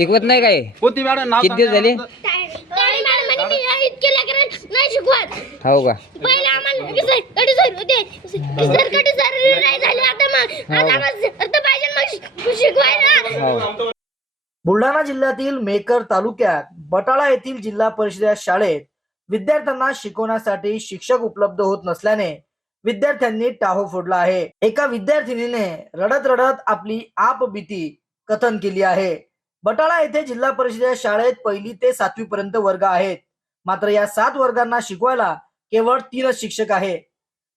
शिकवत नाही काय? कोणती मॅडम नाव किती दिवस झाले? ताडी मॅडम म्हणे मी या इतके लेकरं नाही शिकवत. हो का? पहिले आम्हाला कसं कधी सर होते. सर कधी सर नाही झाले आता मग. आता मग सर तर पाहिजे मग शिक- शिकवायला. हो. बुलढाणा जिल्ह्यातील मेकर तालुक्यात बटाळा येथील जिल्हा परिषद शाळेत विद्यार्थ्यांना शिकवण्यासाठी शिक्षक उपलब्ध होत नसल्याने विद्यार्थ्यांनी टाहो फोडला आहे. एका विद्यार्थिनीने रडत रडत आपली आप भीती कथन केली आहे. बटाळा येथे जिल्हा परिषदेच्या शाळेत पहिली ते सातवी पर्यंत वर्ग आहेत. मात्र या सात वर्गांना शिकवायला केवळ तीनच शिक्षक आहे.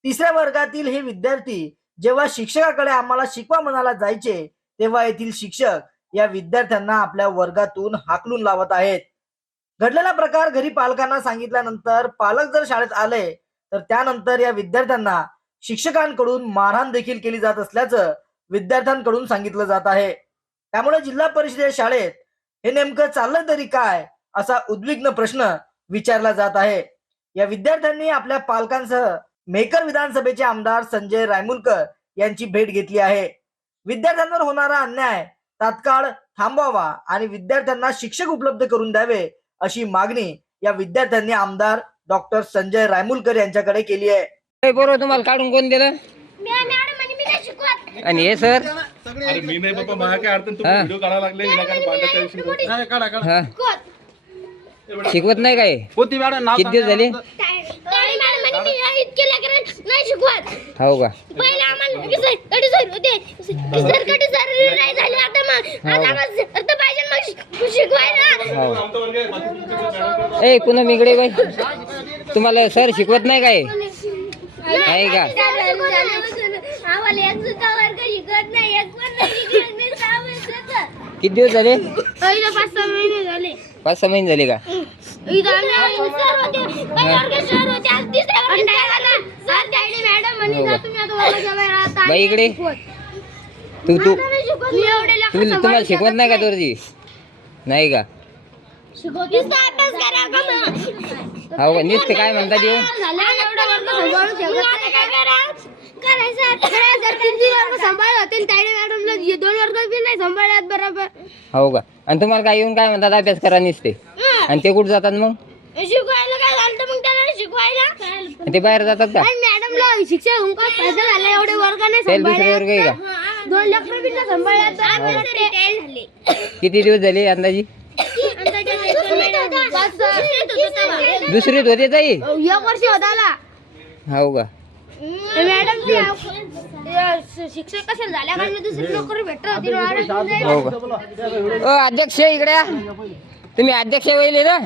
तिसऱ्या वर्गातील हे विद्यार्थी जेव्हा शिक्षकाकडे आम्हाला शिकवा म्हणायला जायचे तेव्हा येथील शिक्षक या विद्यार्थ्यांना आपल्या वर्गातून हाकलून लावत आहेत. घडलेला प्रकार घरी पालकांना सांगितल्यानंतर पालक जर शाळेत आले तर त्यानंतर या विद्यार्थ्यांना शिक्षकांकडून मारहाण देखील केली जात असल्याचं विद्यार्थ्यांकडून सांगितलं जात आहे. त्यामुळे जिल्हा परिषद शाळेत हे नेमकं चाललं तरी काय असा उद्विग्न प्रश्न विचारला जात आहे. या विद्यार्थ्यांनी आपल्या पालकांसह मेकर विधानसभेचे आमदार संजय रायमुलकर यांची भेट घेतली आहे. विद्यार्थ्यांवर होणारा अन्याय तात्काळ थांबवावा आणि विद्यार्थ्यांना शिक्षक उपलब्ध करून द्यावे अशी मागणी या विद्यार्थ्यांनी आमदार डॉक्टर संजय रायमुलकर यांच्याकडे केली आहे. बरोबर तुम्हाला काढून कोण दिलं? आणि हे सर अरे मी नाही बाबा मला काय अडचण हा. व्हिडिओ काढायला लागले भांडत त्या दिवशी. हा शिकवत नाही काय कोणती मॅडम नाव किती दिवस झाले ताडी मॅडम म्हणे मी या इतके लेकरं नाही शिकवत हो का पहिले आम्हाला कसं कधी सर होते सर कधी सर नाही झाले आता मग आता मग सर तर पाहिजे मग शिक- शिकवायला हो आमचा वर्ग आहे, बाकी तुमचे कोण मॅडम कोण? ए कुणा मिगडे बाई तुम्हाला सर शिकवत नाही काय आहे का आम्हाला एक सुद्धा वर्ग शिकत नाही एक पण नाही शिकत नाही सहा वर्षाचं. किती दिवस झाले पहिलं पाच सहा महिने झाले पाच सहा महिने झाले का इथं आम्ही सर होते पहिल्या वर्गात सर होते आज तिसऱ्या वर्गात काय झालं? सर त्याने मॅडम म्हणे हो जा का? तुम्ही आता वर्गाच्या बाहेर आता आम्ही बाई इकडे. तू तू. मी एवढे तू तुम्हाला शिकवत नाही का तुरजी नाही का नुसतं अभ्यास करा का मग? हो का नुसते काय म्हणतात येऊ झालं एवढं वर्ग सांभाळू शकत नाही. काय करा? होते हे हो का? आणि तुम्हाला काय येऊन काय म्हणतात अभ्यास करा नुसते. हं. आणि ते कुठं जातात मग? शिकवायला काय झालं तर मग त्याला शिकवायला? आणि ते बाहेर जातात का? मॅडमला काय फायदा झाला एवढे वर्ग नाही दुसरे वर्ग आहे का? दोन किती दिवस झाले अंदाजी? दुसरीत होते ताई? एक वर्ष होताला हो का? मॅडम शिक्षक कशाला झाल्या कारण दुसरी नोकरी भेटत होती मॅडम हो का? ओ अध्यक्ष इकडे या. तुम्ही अध्यक्ष वहिले ना?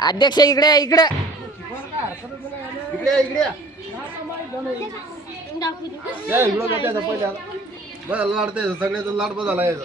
अध्यक्ष इकडे या, इकडे. लाडते सगळ्याचा लाड बस झाला याचा.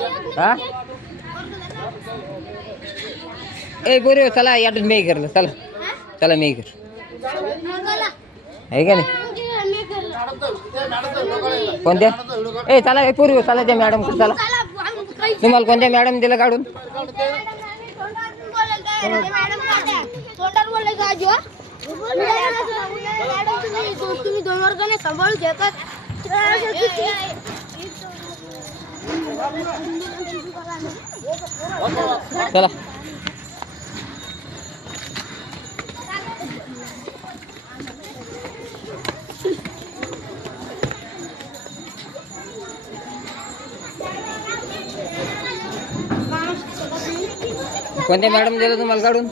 हा? ए बोरे चला याटत मी करलं चला. चला मी कर. आहे का नाही? कोणत्या? ए चला ए पूर्वी चला त्या मॅडम चला. तुम्हाला कोणत्या मॅडम दिलं काढून? तुम्ही दोन वर्गाने सांभाळू शकत चला। कोणत्या मॅडम दिलं तुम्हाला काढून?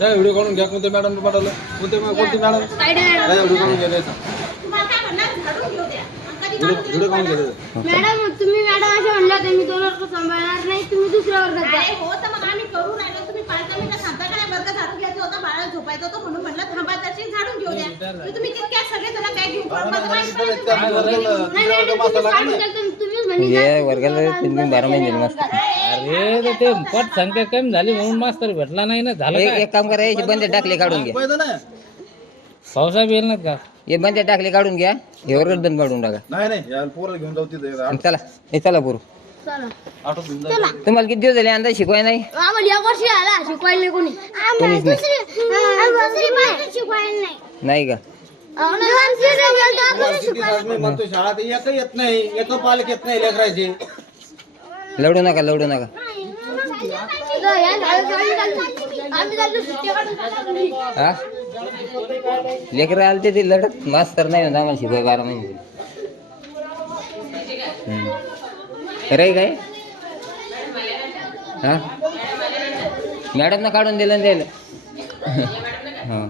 या, व्हिडिओ काढून घ्या कोणत्या मॅडम पाठवलं? कोणते कोणती मॅडम? या, व्हिडिओ काढून घ्या द्यायचा. व्हिडिओ व्हिडिओ काढून घ्या द्यायचा. मॅडम तुम्ही मॅडम असे म्हणलं होते मी दोन वर्ग सांभाळणार नाही तुम्ही दुसऱ्या वर्गात जा. हो तर मग आम्ही करू राहिलो तुम्ही पालकांनी काय सांगता का नाही? वर्ग झाडून घ्यायचं होतं बाळा झोपायचं होतं म्हणून म्हटलं थांबा त्याची झाडून घेऊ द्या तुम्ही तितक्या सगळे जण त्या वर्गाला- तिसऱ्या वर्गाला मास्तर लागला. ना. तुम्हीच म्हणे हे वर्गाला तुम्ही बारा महिने दिले अरे तर ते पट संख्या कमी झाली म्हणून मास्तर भेटला नाही ना. झालं एक काय? एक काम करा याचे बंद टाकले काढून घ्या. पावसाळा येईल ना का? हे बंद टाकले काढून घ्या. हे वर्गात बंद काढून टाका. नाही नाही पोराला घेऊन जाऊ तिथे. आणि चला हे चला पोरू. चला. घेऊन तुम्हाला किती दिवस झाले अंदाज शिकवाय नाही? आम्हाला या वर्षी आला शिकवायला नाही कोणी. कोणीच नाही. शिकवायला नाही. नाही का? किती तास मी म्हणतो शाळा? तर एक येत नाही. एक पालक येत नाही लेकरायचे. लढू नका लढू नका. हा? लेकर आले ते लढत. मास्तर नाही ना आम्हाला शिकवाय बारा महिने रे काय? हा? मॅडम ना काढून दिलं ना त्याला. हा.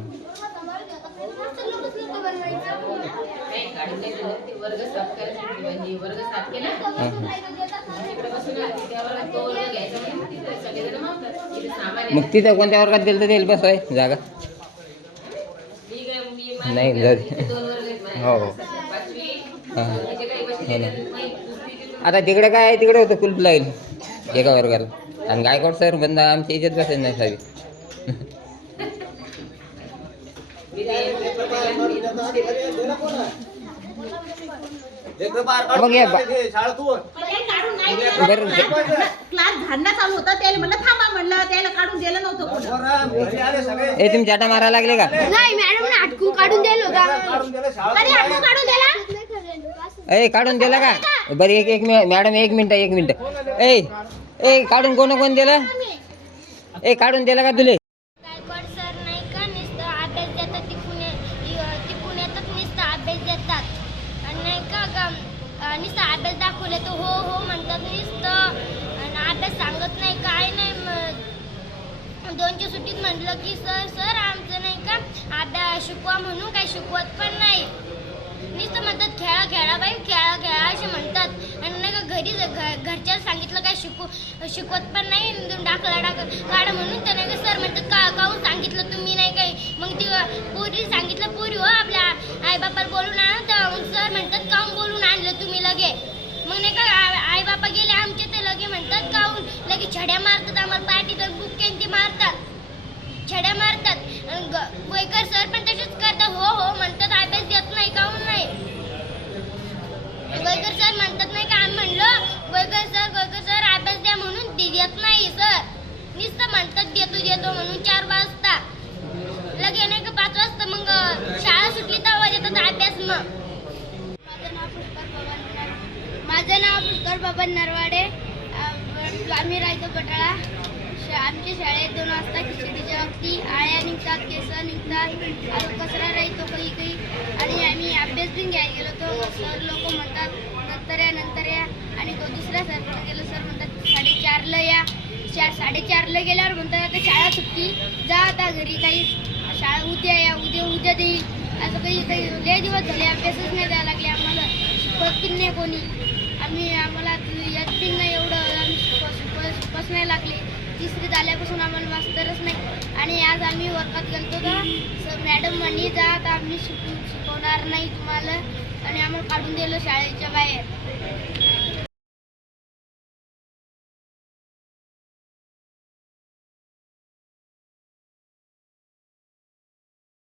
मग तिथं कोणत्या वर्गात दिलं तर देखील बस आहे जागा. नाही. हो. हो. हा. ना. आता तिकडे काय आहे? तिकडे होतं कुलप लागेल एका वर्गाला आणि गायकवाड सर बंद आमच्या इज्जत बसायला नाही सावी. मग या क्लास झाडणं चालू होता त्याला म्हणलं थांबा म्हणलं त्याला काढून दिलं नव्हतं कोणी घरी आले सगळे. ए तुम्ही चाटा मारायला लागले का? नाही मॅडम अटकून काढून दिलं होतं. काढून दिलं शाळा अरे अटकून काढून दिला? ए काढून दिला का? बरं एक एक मिनिट मॅडम एक मिनिट एक मिनिट. ए ए काढून कोण कोण दिलं? ए काढून दिला का तुले? म्हटलं तर हो हो म्हणतात नुसतं. आणि अभ्यास सांगत नाही काय नाही दोनच्या सुट्टीत म्हटलं की सर सर आमचं नाही का? अभ्यास शिकवा म्हणून काही शिकवत पण नाही. नुसतं म्हणतात खेळा खेळा बाई खेळा खेळा असे म्हणतात. आणि नाही का घरी ज- घरच्याला सांगितलं काय शिकू शिकवत पण नाही. डाकला दाखला टाक काढा म्हणून तर नाही का सर म्हणतात का काहून सांगितलं तुम्ही नाही काही? मग ती पोरी सांगितलं पोरी हो आपल्या आईबापाला बोलून आणा तर सर म्हणतात काहून बोलून आणलं तुम्ही लगे मग नाही का आई बापा गेले आमचे ते लगे म्हणतात काहून लगे छड्या मारतात आम्हाला पाठीतून तर ते मारतात. छड्या मारतात. आणि ग- गोयकर सर पण तसेच करतात. हो हो म्हणतात अभ्यास देत नाही काहून नाही? गोयकर सर म्हणतात नाही का आम्ही म्हणलं गोयकर सर गोयकर सर अभ्यास द्या म्हणून ती देत नाही सर नुसतं म्हणतात देतो देतो म्हणून चार वाजता लगे नाही का पाच वाजता मग अं, शाळा सुटली तेव्हा येतात अभ्यास मग माझं नाव पुष्कर बबन नरवाडे अं, आम्ही राहतो पटाळा. शा- आमच्या शाळेत दोन वाजता खिचडीच्या वक्ती आळ्या निघतात केस निघतात. कचरा राहतो काही काही आणि आम्ही अभ्यास पण घ्यायला गेलो होतो. सर लोक म्हणतात नंतर या नंतर या. आणि तो दुसऱ्या सरकडे गेलो. सर म्हणतात साडेचारला या. चार साडेचारला गेल्यावर म्हणतात आता शाळा सुट्टी जा आता घरी. काही शाळा उद्या या उद्या उद्या देईल. असं काही काही लय दिवस झाले. अभ्यासच नाही द्यायला लागले. आम्हाला शिकवत पण नाही कोणी. आम्ही आम्हाला येत पण नाही एवढं आम्ही नाही लागले. तिसरी झाल्यापासून आम्हाला मास्तरच नाही. आणि आज आम्ही वर्गात गेलतो का मॅडम म्हणी जा आम्ही शिकू शिकवणार नाही तुम्हाला. आणि आम्हाला काढून दिलं शाळेच्या बाहेर.